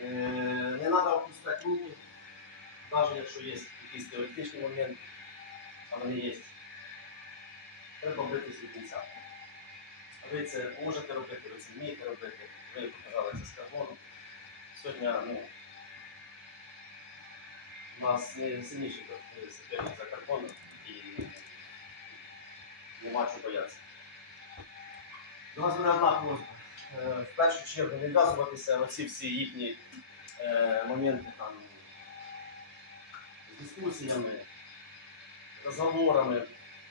Е, Не треба опускати руки, навіть якщо є якийсь теоретичний момент, а вони є. Треба битись до кінця. Ви це можете робити, ви це вмієте робити, ви показали це з карбону. Сьогодні ну, у нас сильніший е, за карбоном і нема чого боятися. До вас буде одна просьба. Е, В першу чергу не вв'язуватися в оці всі їхні е, моменти там з дискусіями, розговорами,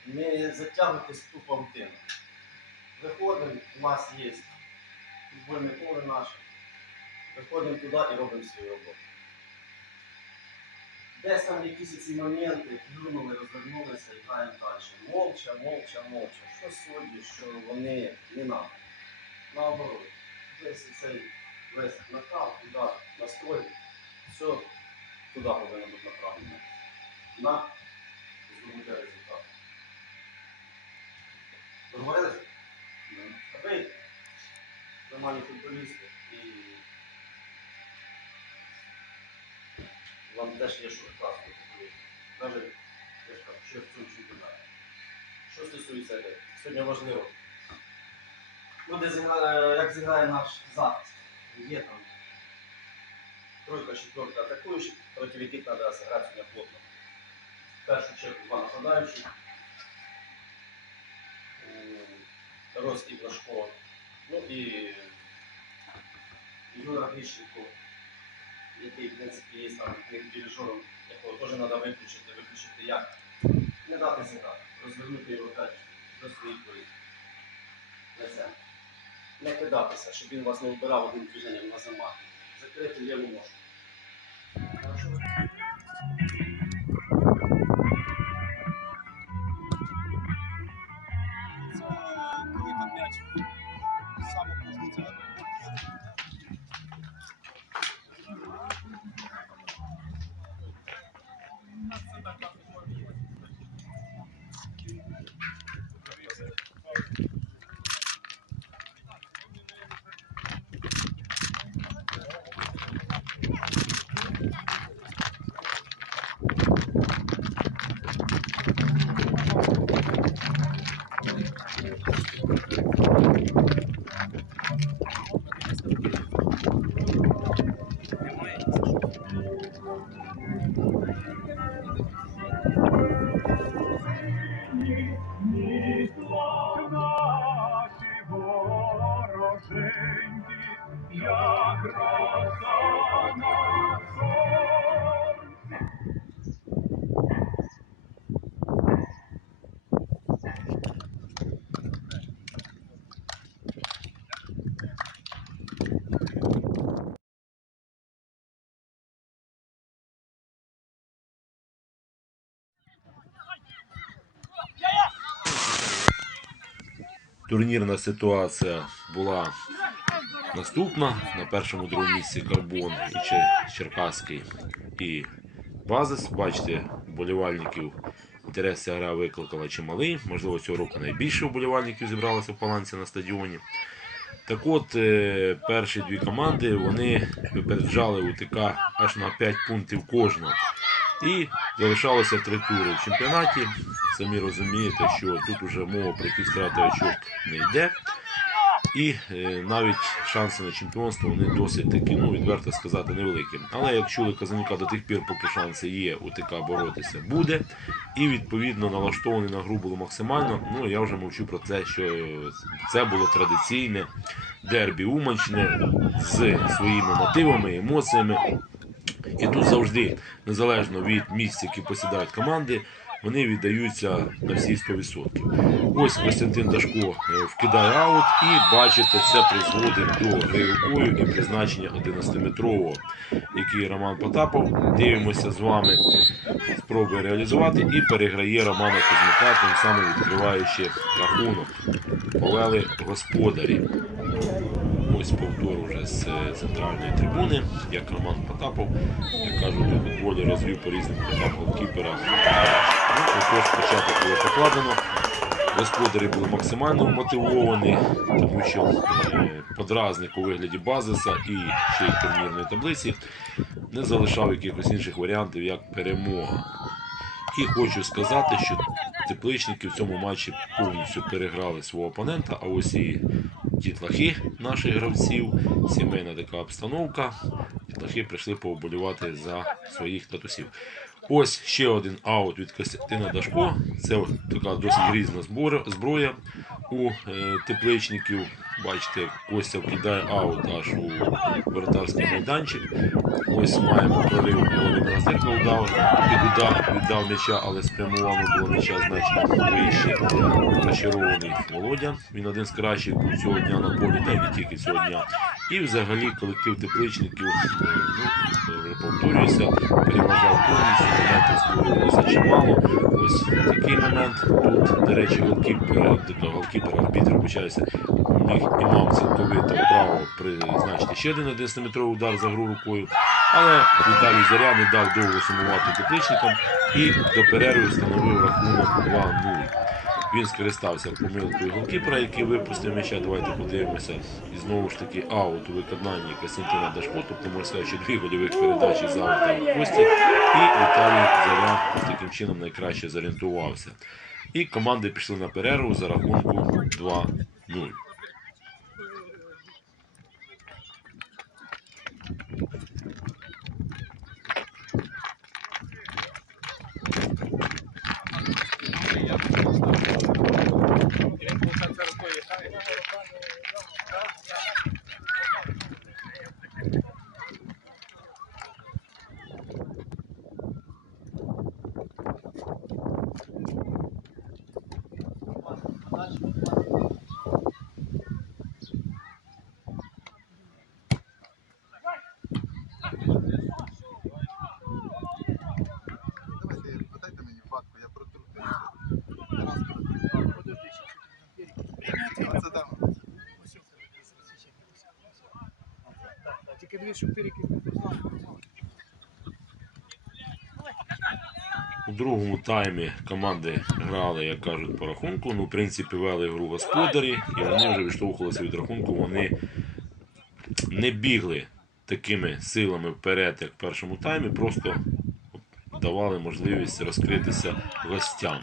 не затягнутися в ту. Виходимо, у нас є футбольне поле наше. Виходимо туди і робимо свою роботу. Десь там якісь ці моменти, плюнули, розвернулися і граємо далі. Молча, молча, молча. Що судді, що вони не нам. Наоборот, весь цей весь накал, удар, настрой, все туди повинно бути направлено. На здобуття результату. Договорилися? А ви нормальні футболісти і вам теж є що футболісти. Навіть, я ж ще в цьому чемпіонаті. Що стосується сьогодні важливо. Буде як зіграє наш захист. Є там тройка, четверка атакуючих, проти яких треба зіграти сьогодні плотно. В першу чергу два нападаючі. Рос і Блашко. Ну і Юра Грищенко, який, в принципі, є там дирижером, якого теж треба виключити, виключити як. Не дати зіграти, розвернути його опять до своїх на це. Не кидатися, щоб він вас не вбирав одним движенням на замах. Закрити ліву ножку. Турнірна ситуація була наступна. На першому другому місці Карбон і Черкаський і Базис. Бачите, вболівальників інтерес ця гра викликала чималий. Можливо, цього року найбільше вболівальників зібралося в Паланці на стадіоні. Так от, е, перші дві команди вони випереджали УТК аж на 5 пунктів кожна. І залишалося три тури в чемпіонаті. Самі розумієте, що тут уже мова про втрати очок не йде. І е, навіть шанси на чемпіонство вони досить такі, ну відверто сказати, невеликі. Але як чули Казанюка до тих пір, поки шанси є, УТК боротися буде. І відповідно налаштований на гру було максимально. Ну я вже мовчу про те, що це було традиційне дербі Уманщини з своїми мотивами, емоціями. І тут завжди, незалежно від місць, які посідають команди, вони віддаються на всі 100%. Ось Костянтин Дашко е, вкидає аут і бачите, це призводить до гри і призначення 11-метрового, який Роман Потапов. Дивимося з вами, спробує реалізувати і переграє Романа Кузьмика, тим самим відкриваючи рахунок. Повели господарі. Ось повтор уже з е, центральної трибуни, як Роман Потапов, як кажуть, футболі розвів по різним кутам голкіпера. Ну, Отож, початок було покладено. Господарі були максимально мотивовані, тому що е, подразник у вигляді базиса і ще й турнірної таблиці не залишав якихось інших варіантів як перемога. І хочу сказати, що тепличники в цьому матчі повністю переграли свого опонента, а ось і дітлахи наших гравців, сімейна така обстановка. Дітлахи прийшли пооболівати за своїх татусів. Ось ще один аут від Костянтина Дашко. Це така досить грізна зброя у е, тепличників. Бачите, Костя вкидає аут аж у вратарський майданчик. Ось маємо прорив Володимира Зирка удав, під удар віддав м'яча, але спрямовано було м'яча значно вище. Розчарований Володя. Він один з кращих цього дня на полі, та й не тільки цього дня. І взагалі колектив тепличників, е, ну, я повторююся, переважав повністю, створювалося чимало. Ось такий момент. Тут, до речі, голкіпер, голкіпер, арбітр, вибачаюся, міг і мав цілковито право призначити ще один 11-метровий удар за гру рукою. Але Віталій Заря не дав довго сумувати тепличникам і до перерви встановив рахунок 2-0. Він скористався помилкою голкіпера, який випустив м'яча. Давайте подивимося. І знову ж таки аут у виконанні Костянтина Дашко, тобто можна що дві гольових передачі за аутом Кості. І Віталій Заря таким чином найкраще зорієнтувався. І команди пішли на перерву за рахунку 2-0. Давайте, подайте мені ватку, я протру. Це там. Тільки дві, ти У другому таймі команди грали, як кажуть, по рахунку. Ну, в принципі, вели гру господарі, і вони вже відштовхувалися від рахунку. Вони не бігли такими силами вперед, як в першому таймі, просто давали можливість розкритися гостям.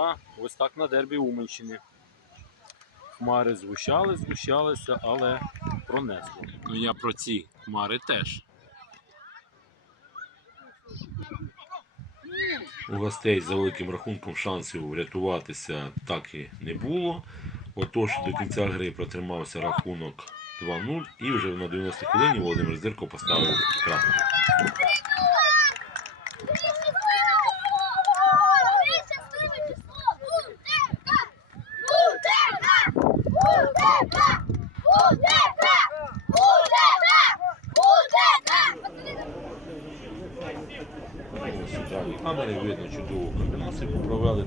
Да, ось так на дербі Уманщини. Хмари згущали, згущалися, але пронесло. Ну я про ці хмари теж. У гостей за великим рахунком шансів врятуватися так і не було. Отож, до кінця гри протримався рахунок 2-0 і вже на 90 хвилині Володимир Здирко поставив крапку.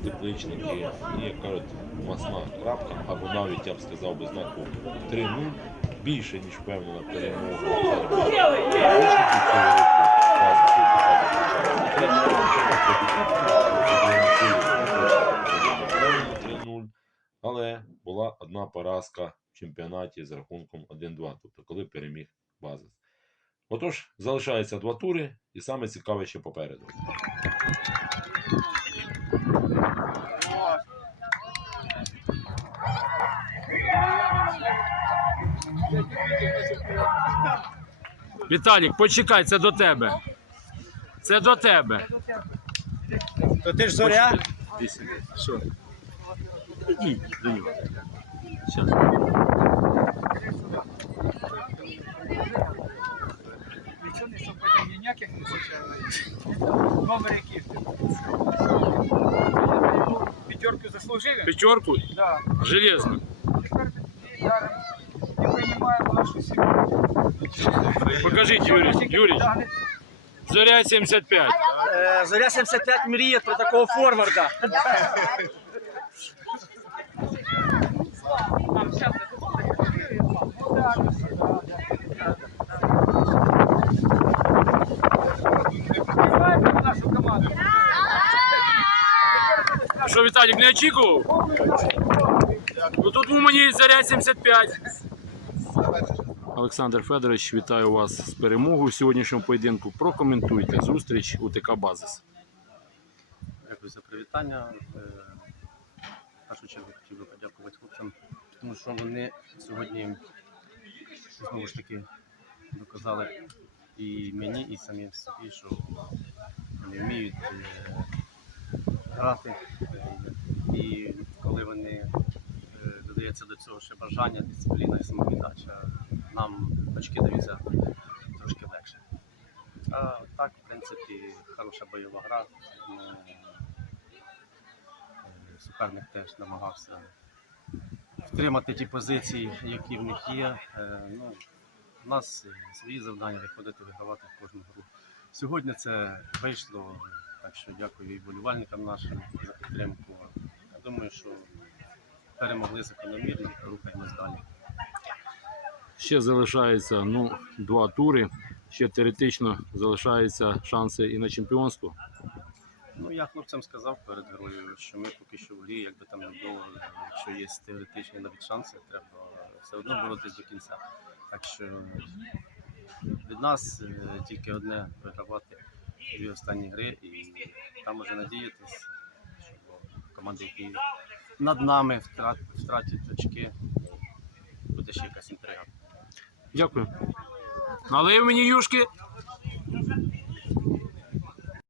Тепличники і, як кажуть, масна крапка, або навіть я б сказав би знаку 3-0, більше ніж впевнена перемога. Тепличників цього року фаза свою показує звичайно 3-0, але була одна поразка в чемпіонаті з рахунком 1-2, тобто коли переміг Базис. Отож, залишаються два тури, і саме цікаве ще попереду. Віталік, почекай, це до тебе. Це до тебе. То ти ж зоря? Що? Іди до нього. Щас. Нічого не совпадіння ніяких не случайно. Номер який в тебе? П'ятерку заслужив? він? П'ятерку Да. железно. Тепер тоді даром і приймаємо нашу сім'ю. Покажіть, Юрій. Юрій. Зоря 75. Е, Зоря 75 мріє про такого форварда. нашу команду. Що, Віталік, не очікував? Ну тут у мені заря 75. Олександр Федорович, вітаю вас з перемогою в сьогоднішньому поєдинку. Прокоментуйте зустріч у ТК Базис. Дякую за привітання. Е, В першу чергу хотів би подякувати хлопцям, тому що вони сьогодні знову ж таки доказали і мені, і самі собі, що вони вміють е, грати. І коли вони додається до цього ще бажання, дисципліна і самовіддача, нам очки даються трошки легше. А так, в принципі, хороша бойова гра. Е, Суперник теж намагався втримати ті позиції, які в них є. Е, Ну, у нас свої завдання виходити вигравати в кожну гру. Сьогодні це вийшло, так що дякую і болівальникам нашим за підтримку. Я думаю, що перемогли закономірно, рухаємось далі. Ще залишається ну, два тури. Ще теоретично залишаються шанси і на чемпіонство. Ну, я хлопцям сказав перед грою, що ми поки що в грі, якби там не було, якщо є теоретичні навіть шанси, треба все одно боротись до кінця. Так що від нас е, тільки одне вигравати дві останні гри, і там може надіятися, що команди, які над нами втрат, втратять очки, буде ще якась інтрига. Дякую. Налив мені юшки.